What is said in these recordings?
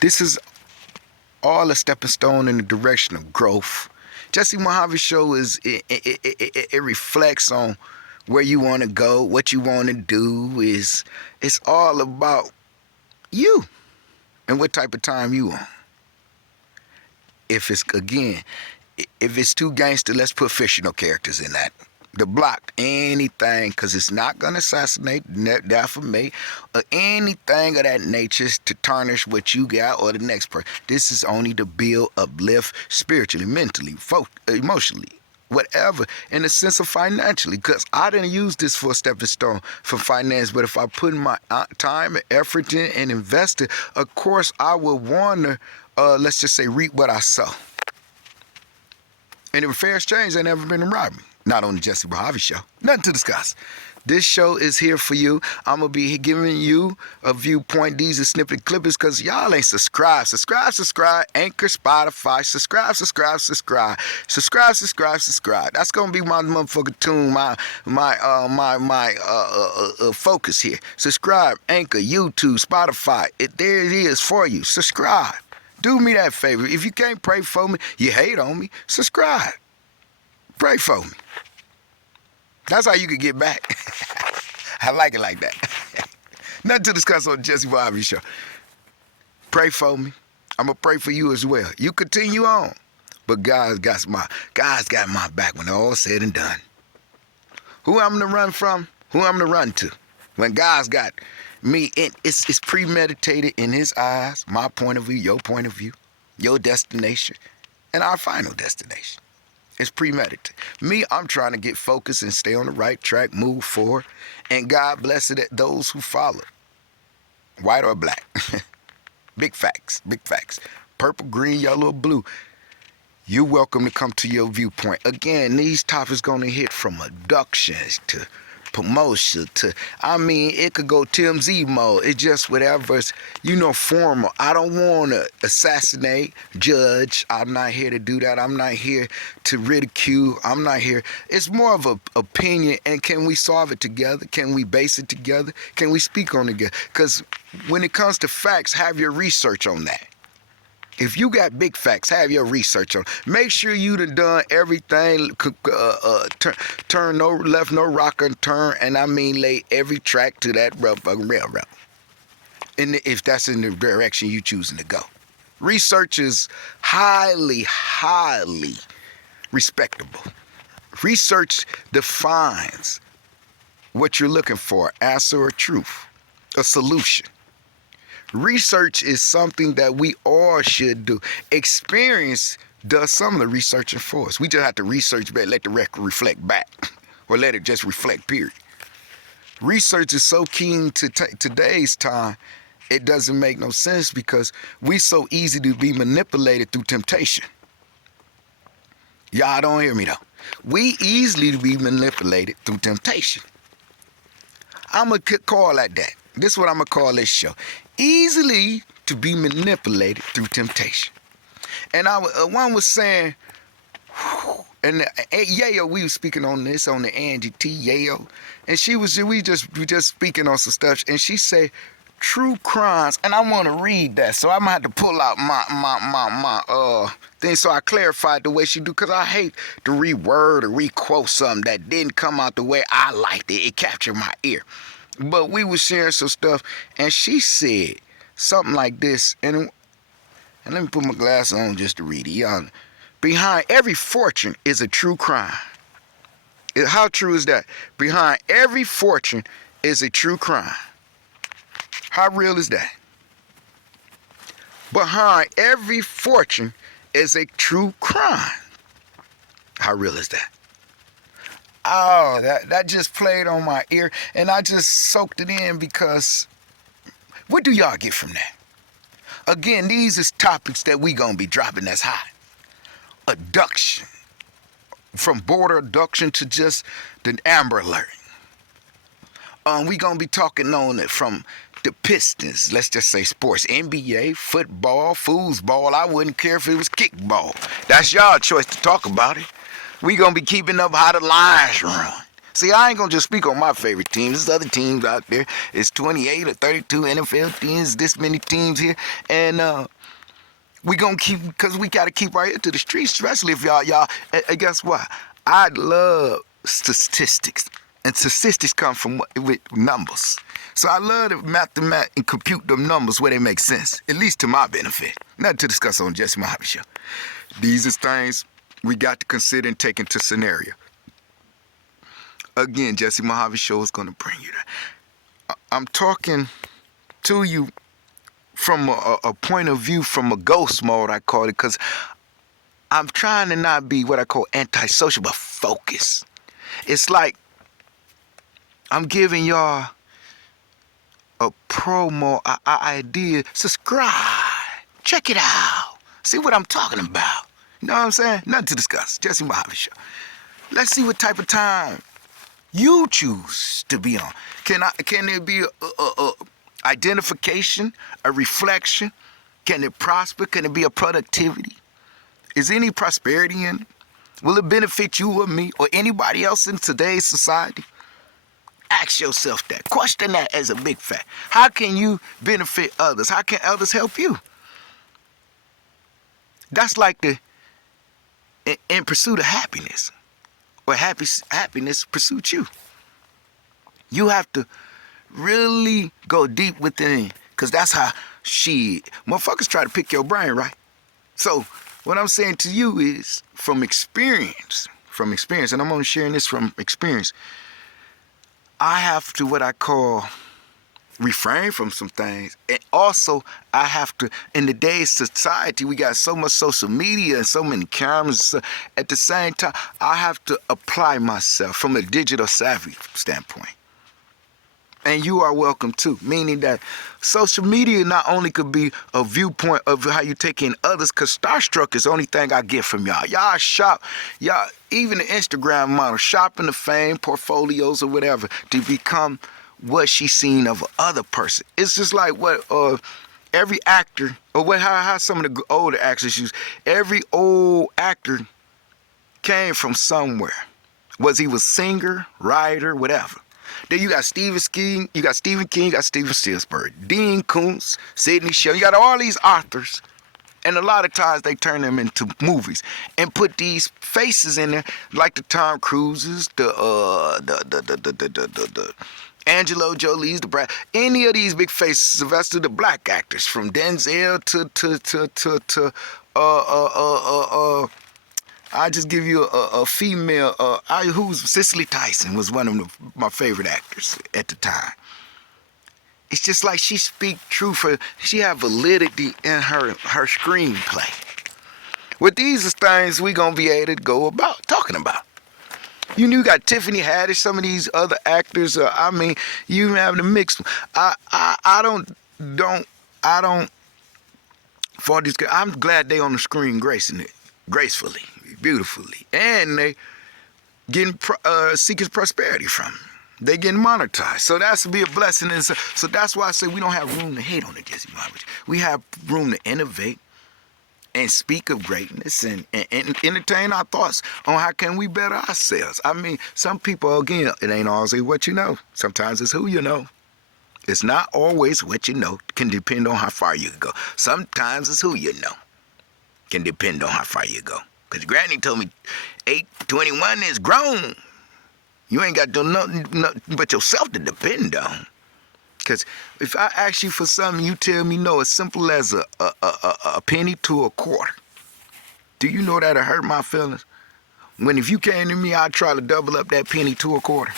This is all a stepping stone in the direction of growth. JESSEMohave Show it reflects on where you want to go, what you want to do. It's all about you and what type of time you on. If it's too gangster, let's put fictional characters in that. To block anything, because it's not going to assassinate, defamate, or anything of that nature to tarnish what you got or the next person. This is only to build, uplift spiritually, mentally, emotionally, whatever, in the sense of financially, because I didn't use this for a stepping stone for finance, but if I put my time and effort in and invest it, of course I would want to, let's just say, reap what I sow. And in fair exchange, ain't never been to rob me. Not on the JESSEMohave Show. Nothing to discuss. This show is here for you. I'm going to be giving you a viewpoint. These are snippet clippers because y'all ain't subscribed. Subscribe. Anchor, Spotify. Subscribe. That's going to be my motherfucking tune, my focus here. Subscribe, Anchor, YouTube, Spotify. There it is for you. Subscribe. Do me that favor. If you can't pray for me, you hate on me, subscribe. Pray for me. That's how you can get back. I like it like that. Nothing to discuss on the JESSEMohave Show. Pray for me. I'm going to pray for you as well. You continue on. But God's got my back when all said and done. Who I'm going to run from? Who I'm going to run to? When God's got me, it's premeditated in his eyes, my point of view, your point of view, your destination, and our final destination. It's premeditated. Me, I'm trying to get focused and stay on the right track, move forward, and God bless it, those who follow, white or black. Big facts. Purple, green, yellow, blue. You're welcome to come to your viewpoint. Again, these topics going to hit from abductions to promotion to, it could go TMZ mode. It's just whatever's, formal. I don't want to assassinate, judge. I'm not here to do that. I'm not here to ridicule. I'm not here. It's more of an opinion, and can we solve it together? Can we base it together? Can we speak on it together? Because when it comes to facts, have your research on that. If you got big facts, have your research on. Make sure you done everything, turn no left, no rock and turn, and lay every track to that railroad. And if that's in the direction you choosing to go. Research is highly respectable. Research defines what you're looking for, answer or truth, a solution. Research is something that we all should do. Experience does some of the researching for us. We just have to research back, let the record reflect back, or let it just reflect, period. Research is so keen to today's time, it doesn't make no sense because we so easy to be manipulated through temptation. Y'all don't hear me though. We easily to be manipulated through temptation. I'm going to call that. This is what I'm going to call this show. Easily to be manipulated through temptation. And one was saying, and Yayo, we were speaking on this on the Angie T Yayo, and we just speaking on some stuff, and she said true crimes, and I want to read that, so I'm gonna have to pull out my thing so I clarified the way she do, because I hate to reword or requote something that didn't come out the way I liked it. It captured my ear. But we were sharing some stuff, and she said something like this, and let me put my glasses on just to read it. Y'all, behind every fortune is a true crime. How true is that? Behind every fortune is a true crime. How real is that? Behind every fortune is a true crime. How real is that? Oh, that just played on my ear, and I just soaked it in because what do y'all get from that? Again, these is topics that we gonna be dropping that's hot. Abduction. From border abduction to just the Amber Alert. We gonna be talking on it from the Pistons, let's just say sports, NBA, football, foosball. I wouldn't care if it was kickball. That's y'all choice to talk about it. We gonna be keeping up how the Lions run. See, I ain't gonna just speak on my favorite teams. There's other teams out there. It's 28 or 32 NFL teams, this many teams here. And we gonna keep, because we gotta keep right into the streets, especially if y'all, and guess what? I love statistics. And statistics come from with numbers. So I love to mathematics and compute them numbers where they make sense, at least to my benefit. Nothing to discuss on JESSEMohave Show. These are things we got to consider and take into scenario. Again, JESSEMohave Show is going to bring you that. I'm talking to you from a point of view, from a ghost mode, I call it, because I'm trying to not be what I call antisocial, but focus. It's like I'm giving y'all a promo idea. Subscribe. Check it out. See what I'm talking about. You know what I'm saying? Nothing to discuss. JESSEMohave Show. Let's see what type of time you choose to be on. Can there be a identification, a reflection? Can it prosper? Can it be a productivity? Is any prosperity in it? Will it benefit you or me or anybody else in today's society? Ask yourself that. Question that as a big fact. How can you benefit others? How can others help you? That's like the in pursuit of happiness. Or happiness pursues you. You have to really go deep within. Because that's how motherfuckers try to pick your brain, right? So what I'm saying to you is from experience, and I'm only sharing this from experience, I have to, what I call, refrain from some things. And also, I have to, in today's society, we got so much social media and so many cameras. So at the same time, I have to apply myself from a digital savvy standpoint. And you are welcome too, meaning that social media not only could be a viewpoint of how you take in others, because starstruck is the only thing I get from y'all. Y'all shop, even the Instagram model, shopping the fame, portfolios or whatever, to become what she's seen of other person. It's just like what every actor, or how some of the older actors use, every old actor came from somewhere. Was he was singer, writer, whatever. Then you got Stephen King, you got Steven Spielberg, Dean Koontz, Sidney Sheldon. You got all these authors, and a lot of times they turn them into movies and put these faces in there, like the Tom Cruises, the Angelo Jolie's, the Brad, any of these big faces, Sylvester, the black actors, from Denzel to I just give you a female, who's Cicely Tyson was one of my favorite actors at the time. It's just like she speak truth, she have validity in her screenplay. Well, these are things we gonna be able to go about talking about. You got Tiffany Haddish, some of these other actors. You have the mix. I don't. For these, I'm glad they on the screen gracing it gracefully, beautifully, and they getting seeking prosperity from it. They getting monetized, so that's to be a blessing. And so that's why I say we don't have room to hate on the JESSEMohave. We have room to innovate and speak of greatness and entertain our thoughts on how can we better ourselves. I mean, some people, again, it ain't always what you know. Sometimes it's who you know. It's not always what you know. It can depend on how far you go. Sometimes it's who you know. Can depend on how far you go. Because Granny told me 821 is grown. You ain't got to do nothing but yourself to depend on. Because if I ask you for something, you tell me no, as simple as a penny to a quarter. Do you know that'll hurt my feelings? When if you came to me, I'd try to double up that penny to a quarter.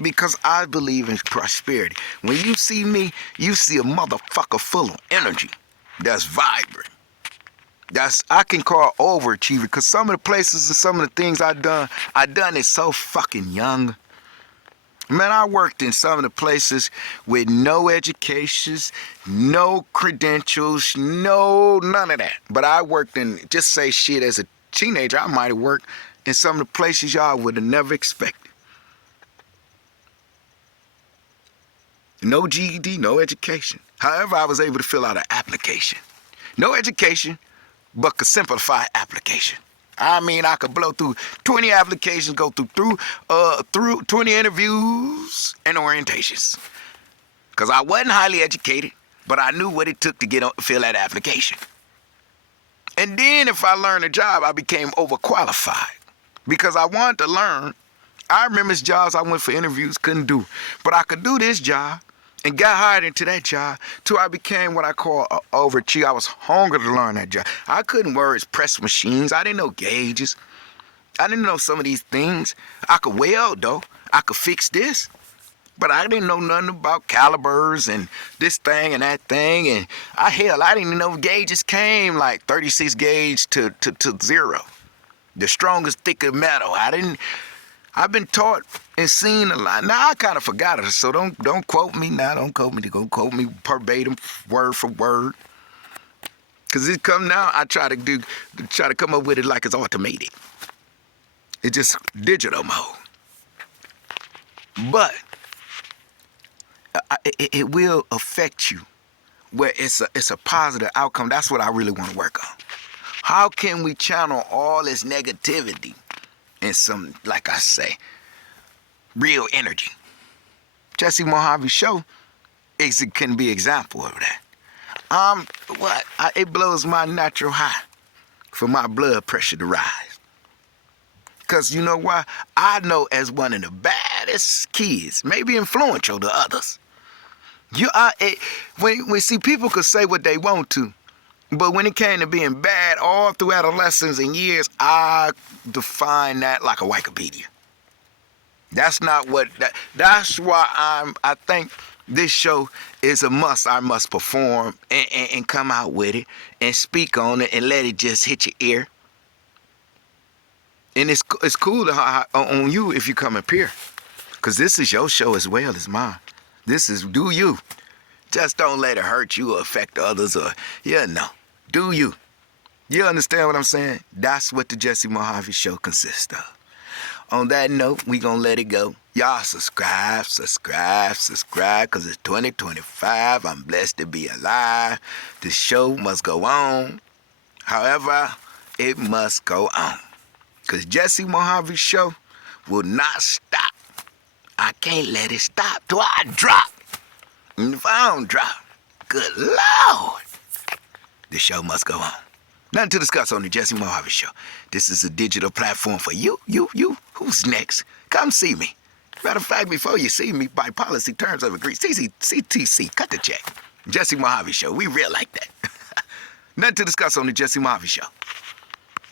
Because I believe in prosperity. When you see me, you see a motherfucker full of energy. That's vibrant. I can call overachiever, because some of the places and some of the things I done it so fucking young. Man, I worked in some of the places with no educations, no credentials, none of that. But I worked in, just say shit, as a teenager, I might have worked in some of the places y'all would have never expected. No GED, no education. However, I was able to fill out an application. No education, but a simplified application. I mean, I could blow through 20 applications, go through 20 interviews and orientations. Because I wasn't highly educated, but I knew what it took to fill that application. And then if I learned a job, I became overqualified because I wanted to learn. I remember jobs I went for interviews, couldn't do. But I could do this job and got hired into that job till I became what I call an overachiever. I was hungry to learn that job. I couldn't work press machines. I didn't know gauges. I didn't know some of these things. I could weld, though. I could fix this. But I didn't know nothing about calibers and this thing and that thing. And I didn't even know gauges came like 36 gauge to 0. The strongest, thicker metal. I've been taught and seen a lot. Now I kind of forgot it, so don't quote me now. Don't quote me. Don't quote me verbatim, word for word. Cause it come now, I try to come up with it like it's automated. It's just digital mode. But it will affect you where it's a positive outcome. That's what I really want to work on. How can we channel all this negativity in some, like I say, real energy? JESSEMohave Show can be an example of that. It blows my natural high for my blood pressure to rise. Because you know why? I know as one of the baddest kids, maybe influential to others. When see, people could say what they want to, but when it came to being bad all through adolescence and years, I define that like a Wikipedia. That's not what that's why I think this show is a must. I must perform and come out with it and speak on it and let it just hit your ear. And it's cool on you if you come up here, because this is your show as well as mine. This is do you. Just don't let it hurt you or affect others or, do you. You understand what I'm saying? That's what the JESSEMohave Show consists of. On that note, we gonna let it go. Y'all subscribe, because it's 2025. I'm blessed to be alive. The show must go on. However, it must go on. Because JESSEMohave Show will not stop. I can't let it stop till I drop. And if I don't drop, good Lord, the show must go on. Nothing to discuss on the JESSEMohave Show. This is a digital platform for you. Who's next? Come see me. Matter of fact, before you see me, by policy terms of agreement, CTC, cut the check. JESSEMohave Show, we real like that. Nothing to discuss on the JESSEMohave Show.